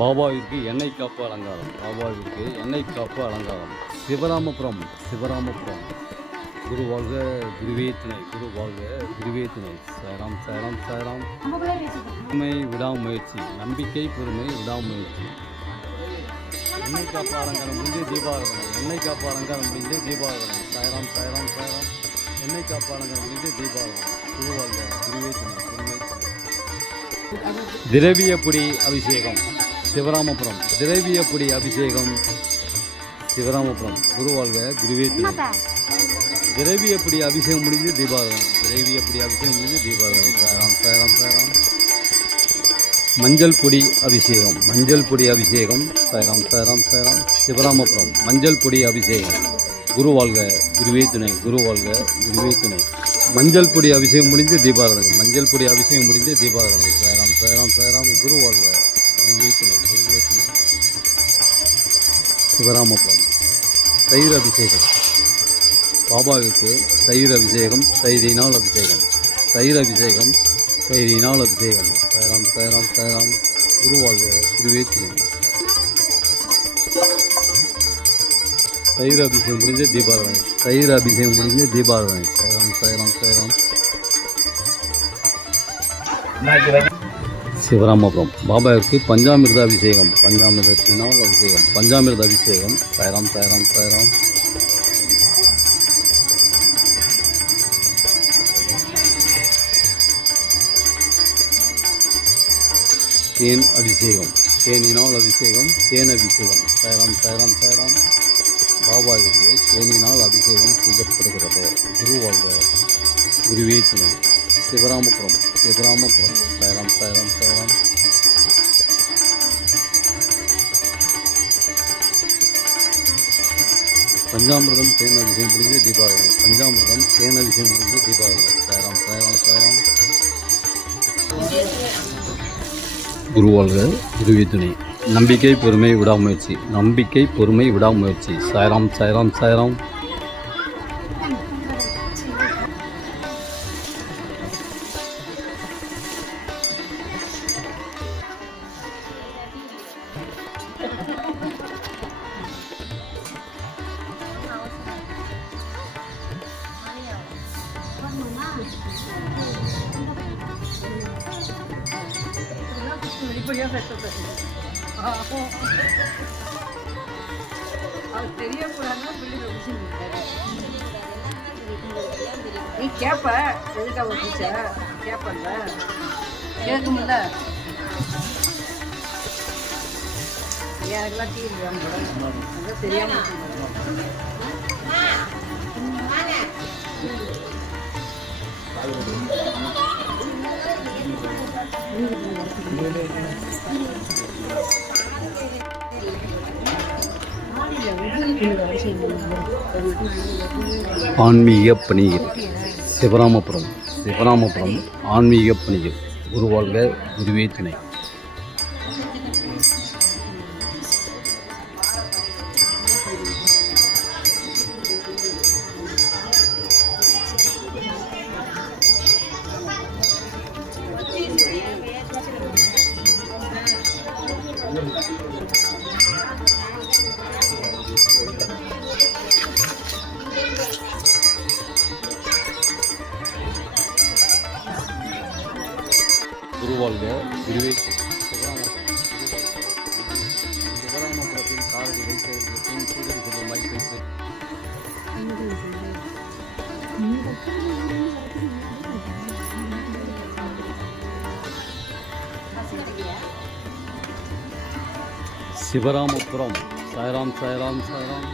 பாபாவிற்கு எண்ணெய் காப்பு அலங்காரம். பாபாவிற்கு எண்ணெய் காப்பு அலங்காரம். சிவராமபுரம் குரு வாழ்க குருவே துணை. குரு வாழ்க குருவே துணை. சாய்ராம் சாய்ராம் சாய்ராம். பொறுமை விடாமுயற்சி, நம்பிக்கை பொறுமை விடாமுயற்சி. எண்ணெய் காப்பு அலங்காரம் முடிஞ்சு தீபாவளி. எண்ணெய் காப்பு அலங்காரம் முடிஞ்சு தீபாவளி. சாய்ராம் சாய்ராம் சாய்ராம். எண்ணெய் காப்பு அலங்காரம் முடிஞ்சு தீபாவளி. குரு வாழ்க குருவே துணை. குருவே துணை. திரவியப்பொடி அபிஷேகம் சிவராமபுரம். திரவியப்பொடி அபிஷேகம் சிவராமபுரம். குரு வாழ்க குருவே துணை. திரவியப்பொடி அபிஷேகம் முடிஞ்சு தீபாவளி. திரவியப்பொடி அபிஷேகம் முடிஞ்சு தீபாவளி. சாய்ராம் சாய்ராம் சாய்ராம். மஞ்சள் பொடி அபிஷேகம். மஞ்சள் பொடி அபிஷேகம். சாய்ராம் சாய்ராம் சாய்ராம். சிவராமபுரம் மஞ்சள் பொடி அபிஷேகம். குரு வாழ்க குருவே துணை. குரு வாழ்க குருவே துணை. மஞ்சள் பொடி அபிஷேகம் முடிஞ்சு தீபாவளி. மஞ்சள் பொடி அபிஷேகம் முடிஞ்சு தீபாவளி. சாய்ராம் சாய்ராம் சாய்ராம். குரு வாழ்க குருவே துணை. குருவே துணை. சிவராமபுரம் தயிர் அபிஷேகம். பாபாவிற்கு தயிர் அபிஷேகம். தயிரினால் அபிஷேகம். தயிர் அபிஷேகம். தயிரினால் அபிஷேகம். சாய்ராம் சாய்ராம் சாய்ராம். குரு வாழ்க குருவே துணை. தயிர் அபிஷேகம் முடிஞ்ச தீபாவளி. தயிர் அபிஷேகம் முடிஞ்ச தீபாவளி. சாய்ராம் சாய்ராம் சாய்ராம். சிவராமபுரம் பாபாவிற்கு பஞ்சாமிர்த அபிஷேகம். பஞ்சாமிர்தத்தினால் அபிஷேகம். பஞ்சாமிர்த அபிஷேகம். சாய்ராம் சாய்ராம் சாய்ராம். தேன் அபிஷேகம். தேனினால் அபிஷேகம். தேன் அபிஷேகம். சாய்ராம் சாய்ராம் சாய்ராம். பாபாவிற்கு தேனினால் அபிஷேகம் செய்யப்படுகிறது. குரு வாழ்க குருவே துணை. சிவராமபுரம் சிவராமபுரம். சாய்ராம் சாய்ராம் சாய்ராம். பஞ்சாமிர்தம் தேன் அபிஷேகம் முடிஞ்ச தீபாவளி. பஞ்சாமிர்தம் தேன் அபிஷேகம் முடிஞ்ச தீபாவளி. சாய்ராம் சாய்ராம் சாய்ராம். குரு வாழ்க குருவே துணை. நம்பிக்கை பொறுமை விடாமுயற்சி. நம்பிக்கை பொறுமை விடாமுயற்சி. சாய்ராம் சாய்ராம் சாய்ராம். நீ கேப்ப எதுக்காக வந்துச்ச கேப்பல்ல கேட்கும்ல எனக்குலாம் டீ அங்கே தெரியாம ஆன்மீக பணியில் சிவராமபுரம் சிவராமபுரம் ஆன்மீக பணியில். குரு வாழ்க குருவே துணை. குரு வாழ்க குருவே. சிவராமபுரத்தின் காலடி வைத்தவர்களுக்கும் சீரடி செல்லும் வாய்ப்பு. சிவராமபுரம் சாய்ராம் சாய்ராம் சாய்ராம்.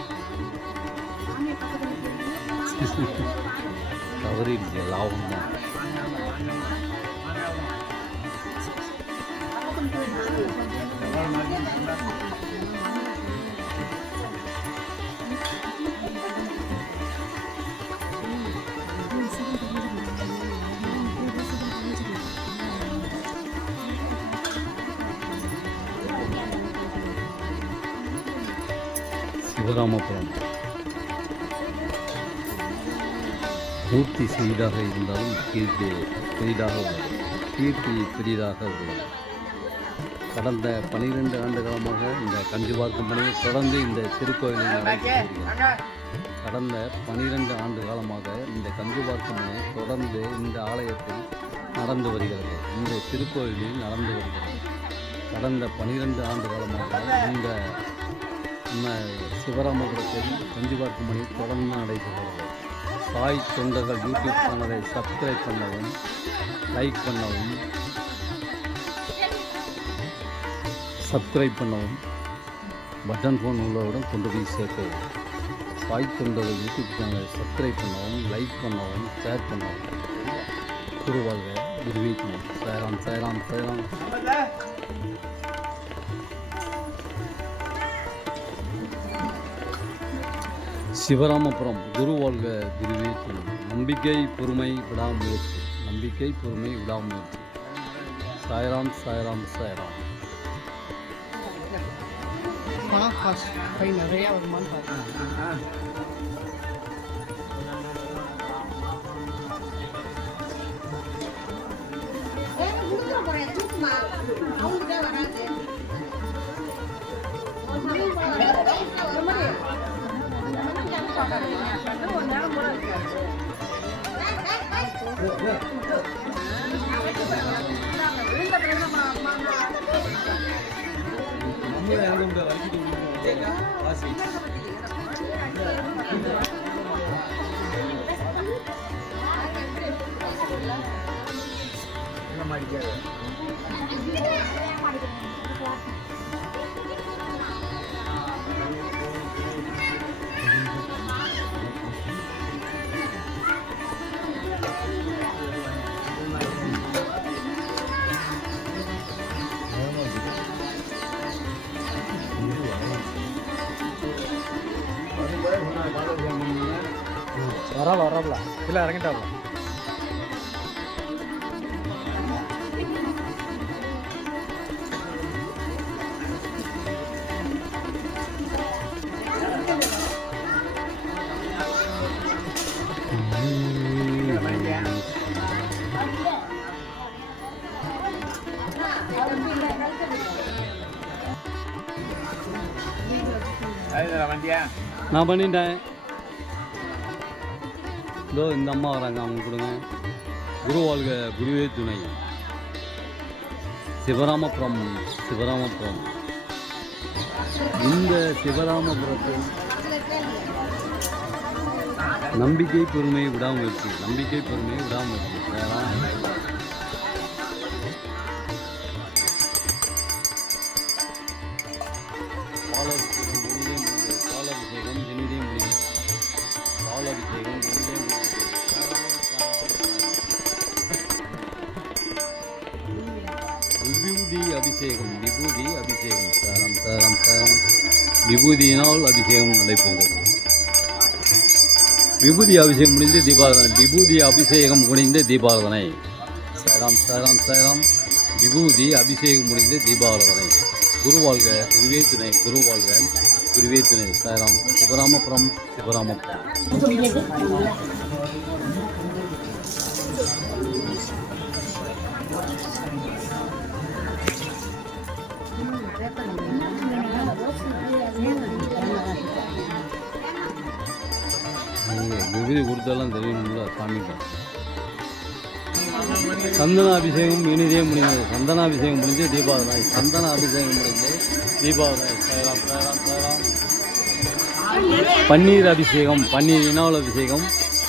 தவறு லாபம் தான். சிவராமபுரம் பூர்த்தி சிறிதாக இருந்தாலும் கீர்த்தி பெரிதாக உள்ளது. கீர்த்தி பெரிதாக உள்ளது. கடந்த 12 ஆண்டு காலமாக இந்த கஞ்சி பார்க்கும் பணியை தொடர்ந்து இந்த திருக்கோயிலில் நடைபெற்று வருகிறது. கடந்த 12 ஆண்டு காலமாக இந்த கஞ்சி பார்க்கும் பணி தொடர்ந்து இந்த ஆலயத்தில் நடந்து வருகிறது. இந்த திருக்கோயிலில் நடந்து வருகிறது. கடந்த 12 ஆண்டு காலமாக இந்த சிவராமபுரத்தில் கஞ்சி பார்க்கும் பணி தொடர்ந்து நடைபெறுகிறது. சாய் தொண்டர்கள் யூடியூப் சேனலை சப்ஸ்கிரைப் பண்ணவும், லைக் பண்ணவும், சப்ஸ்கிரைப் பண்ணவும், பட்டன் ஃபோன் உள்ளவுடன் கொண்டு போய் சேர்க்கவும். சாய் தொண்டர்கள் யூடியூப் சேனலை சப்ஸ்கிரைப் பண்ணவும், லைக் பண்ணவும், ஷேர் பண்ணவும். குருவாழ்க, குருவீக்கணும். சாய்ராம் சாய்ராம் சாய்ராம். சிவராமபுரம் குருவாழ்க, குருவீக்கணும். நம்பிக்கை, பொறுமை, விடாமுயற்சி. நம்பிக்கை, பொறுமை, விடாமுயற்சி. சாய்ராம் சாய்ராம் சாய்ராம். நிறையா வருமானு பார்க்கலாம். வரல இல்லை இறங்கிட்டாங்க. நான் பண்ணிட்டேன். இதோ இந்த அம்மா வராங்க, அவங்க கொடுங்க. குருவாழ்க, குருவே துணை. சிவராமபுரம் சிவராமபுரம். இந்த சிவராமபுரத்தில் நம்பிக்கை, பொறுமை, விடாமுயற்சி. நம்பிக்கை, பொறுமை, விடாமுயற்சி. பாலாபிஷேகம் ஜெனிதே முடியும். பாலாபிஷேகம் ஜெனிதே முடியும். விபூதி அபிஷேகம், விபூதி அபிஷேகம். சாரம் சாரம் சாரம். விபூதியினால் அபிஷேகம் நடைபெறுகிறது. விபூதி அபிஷேகம் முடிந்து தீபாராதனை. விபூதி அபிஷேகம் முடிந்து தீபாராதனை. சாரம் சாரம் சாரம். விபூதி அபிஷேகம் முடிந்து தீபாராதனை. குருவாழ்க, குருவே துணை. குருவாழ்க, குருவே துணை. சாய்ராம். சிவராமபுரம் சிவராமபுரம். விபூதி கொடுத்தாலாம் தெரியணும்ல சாமிக்கு. சந்தனாபிஷேகம் இனிதே முடிந்தது. சந்தனாபிஷேகம் முடிஞ்சு தீபாவளி. சந்தன அபிஷேகம் முடிஞ்சு தீபாவளி. சாய்ராம் சாய்ராம் சாய்ராம். பன்னீர் அபிஷேகம், பன்னீர் இனாவல் அபிஷேகம்.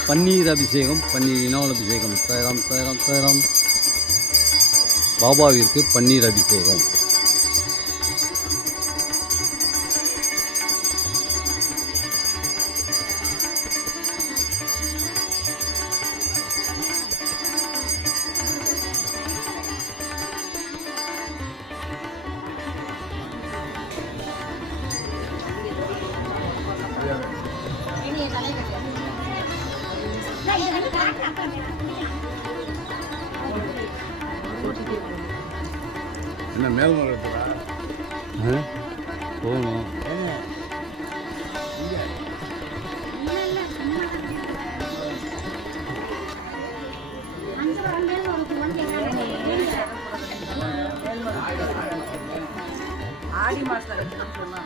பன்னீர் அபிஷேகம், பன்னீர் இனாவல் அபிஷேகம். சாய்ராம் சாய்ராம் சாய்ராம். பாபாவிற்கு பன்னீர் அபிஷேகம். என்ன மேல்மலை போகணும். ஆடி மாசத்துல கட்டணும்னு சொன்னா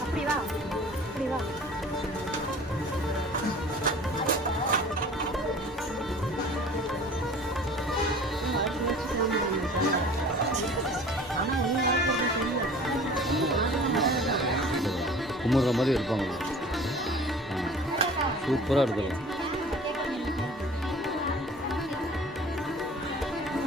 அப்படி வா அப்படி வா கும்பிட்ற மாதிரி இருப்பாங்க. சூப்பராக எடுத்துக்கலாம்.